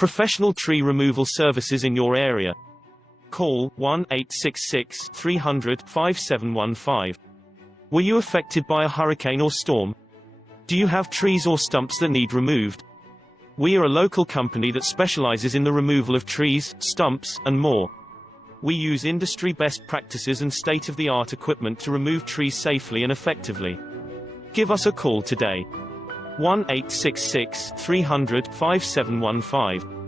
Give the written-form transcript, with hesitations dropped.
Professional tree removal services in your area. Call 1-866-300-5715. Were you affected by a hurricane or storm? Do you have trees or stumps that need removed? We are a local company that specializes in the removal of trees, stumps, and more. We use industry best practices and state-of-the-art equipment to remove trees safely and effectively. Give us a call today. 1-866-300-5715.